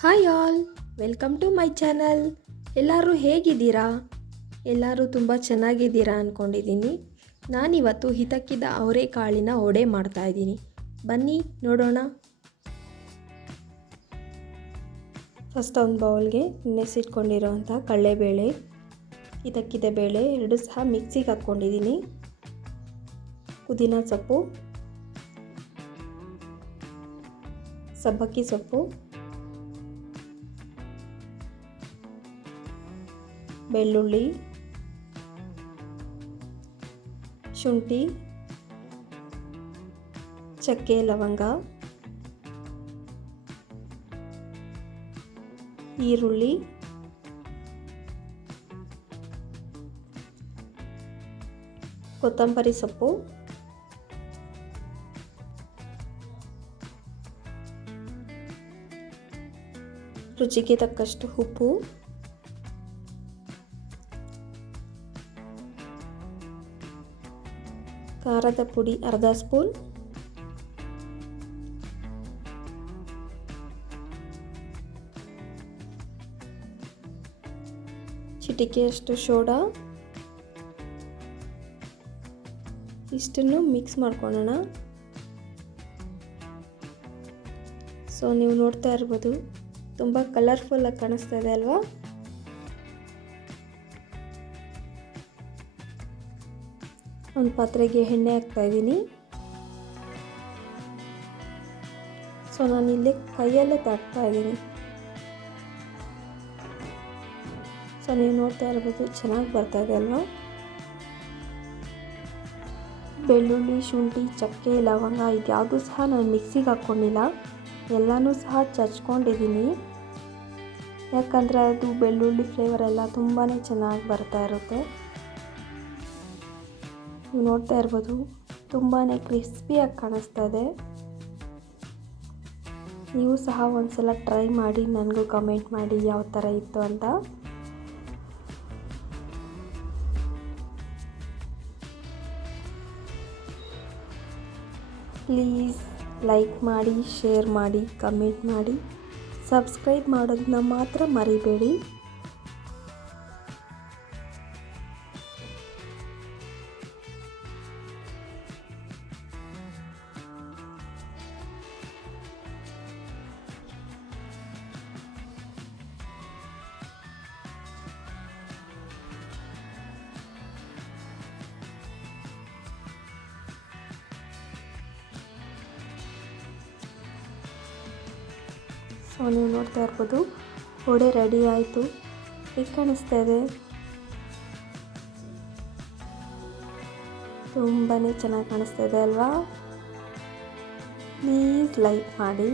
Hi all, welcome to my channel. ಎಲ್ಲರೂ ಹೇಗಿದ್ದೀರಾ? ಎಲ್ಲರೂ ತುಂಬ ಚೆನ್ನಾಗಿದ್ದೀರಾ ಅಂದ್ಕೊಂಡಿದ್ದೀನಿ ನಾನಿವತ್ತು ಹಿತಕ್ಕಿದ್ದ ಅವರೆಕಾಳಿನ ಒಡೆ ಮಾಡ್ತಾಯಿದ್ದೀನಿ ಬನ್ನಿ, ನೋಡೋಣ. ಫಸ್ಟ್ ಒಂದು ಬೌಲ್ಗೆ ನೆನೆಸಿಟ್ಕೊಂಡಿರೋಂಥ ಕಡಲೆಬೇಳೆ ಹಿತಕ್ಕಿದ್ದ ಬೇಳೆ ಎರಡು ಸಹ ಮಿಕ್ಸಿಗೆ ಹಾಕ್ಕೊಂಡಿದ್ದೀನಿ. ಪುದೀನ ಸೊಪ್ಪು, ಸಬ್ಬಕ್ಕಿ ಸೊಪ್ಪು ಬೆಳ್ಳುಳ್ಳಿ ಶುಂಠಿ ಚಕ್ಕೆ ಲವಂಗ ಈರುಳ್ಳಿ ಕೊತ್ತಂಬರಿ ಸೊಪ್ಪು ರುಚಿಗೆ ತಕ್ಕಷ್ಟು ಉಪ್ಪು. ಖಾರದ ಪುಡಿ ಅರ್ಧ ಸ್ಪೂನ್. ಚಿಟಿಕೆಯಷ್ಟು ಸೋಡಾ ಇಷ್ಟನ್ನು ಮಿಕ್ಸ್ ಮಾಡ್ಕೊಳ್ಳೋಣ. ಸೊ ನೀವು ನೋಡ್ತಾ ಇರ್ಬೋದು, ತುಂಬ ಕಲರ್ಫುಲ್ಲಾಗಿ ಕಾಣಿಸ್ತಾ ಇದೆ ಅಲ್ವಾ? ಒಂದು ಪಾತ್ರೆಗೆ ಎಣ್ಣೆ ಹಾಕ್ತಾಯಿದ್ದೀನಿ ಸೊ ನಾನು ಇಲ್ಲಿ ಕೈಯಲ್ಲೇ ಇದ್ದೀನಿ. ಸೊ ನೀವು ನೋಡ್ತಾ ಇರ್ಬೋದು, ಚೆನ್ನಾಗಿ ಬರ್ತಾ ಇದೆ ಅಲ್ವಾ? ಬೆಳ್ಳುಳ್ಳಿ, ಶುಂಠಿ, ಚಕ್ಕೆ, ಲವಂಗ ಇದ್ಯಾವುದೂ ಸಹ ನಾನು ಮಿಕ್ಸಿಗೆ ಹಾಕ್ಕೊಂಡಿಲ್ಲ. ಎಲ್ಲನೂ ಸಹ ಚಚ್ಕೊಂಡಿದ್ದೀನಿ. ಯಾಕಂದರೆ ಅದು ಬೆಳ್ಳುಳ್ಳಿ ಫ್ಲೇವರ್ ಎಲ್ಲ ತುಂಬಾ ಚೆನ್ನಾಗಿ ಬರ್ತಾ ಇರುತ್ತೆ. ನೀವು ನೋಡ್ತಾ ಇರ್ಬೋದು ತುಂಬಾ ಕ್ರಿಸ್ಪಿಯಾಗಿ ಕಾಣಿಸ್ತಾ ಇದೆ. ನೀವು ಸಹ ಒಂದ್ಸಲ ಟ್ರೈ ಮಾಡಿ, ನನಗೂ ಕಮೆಂಟ್ ಮಾಡಿ ಯಾವ ಥರ ಇತ್ತು ಅಂತ. ಪ್ಲೀಸ್ ಲೈಕ್ ಮಾಡಿ, ಶೇರ್ ಮಾಡಿ, ಕಮೆಂಟ್ ಮಾಡಿ. ಸಬ್ಸ್ಕ್ರೈಬ್ ಮಾಡೋದನ್ನ ಮಾತ್ರ ಮರಿಬೇಡಿ. ಸೊ, ನೀವು ನೋಡ್ತಾ ಇರ್ಬೋದು ವಡೆ ರೆಡಿ ಆಯಿತು. ಹೇಗೆ ಕಾಣಿಸ್ತಾ ಇದೆ. ತುಂಬಾ ಚೆನ್ನಾಗಿ ಕಾಣಿಸ್ತಾ ಇದೆ ಅಲ್ವಾ? ಪ್ಲೀಸ್ ಲೈಕ್ ಮಾಡಿ.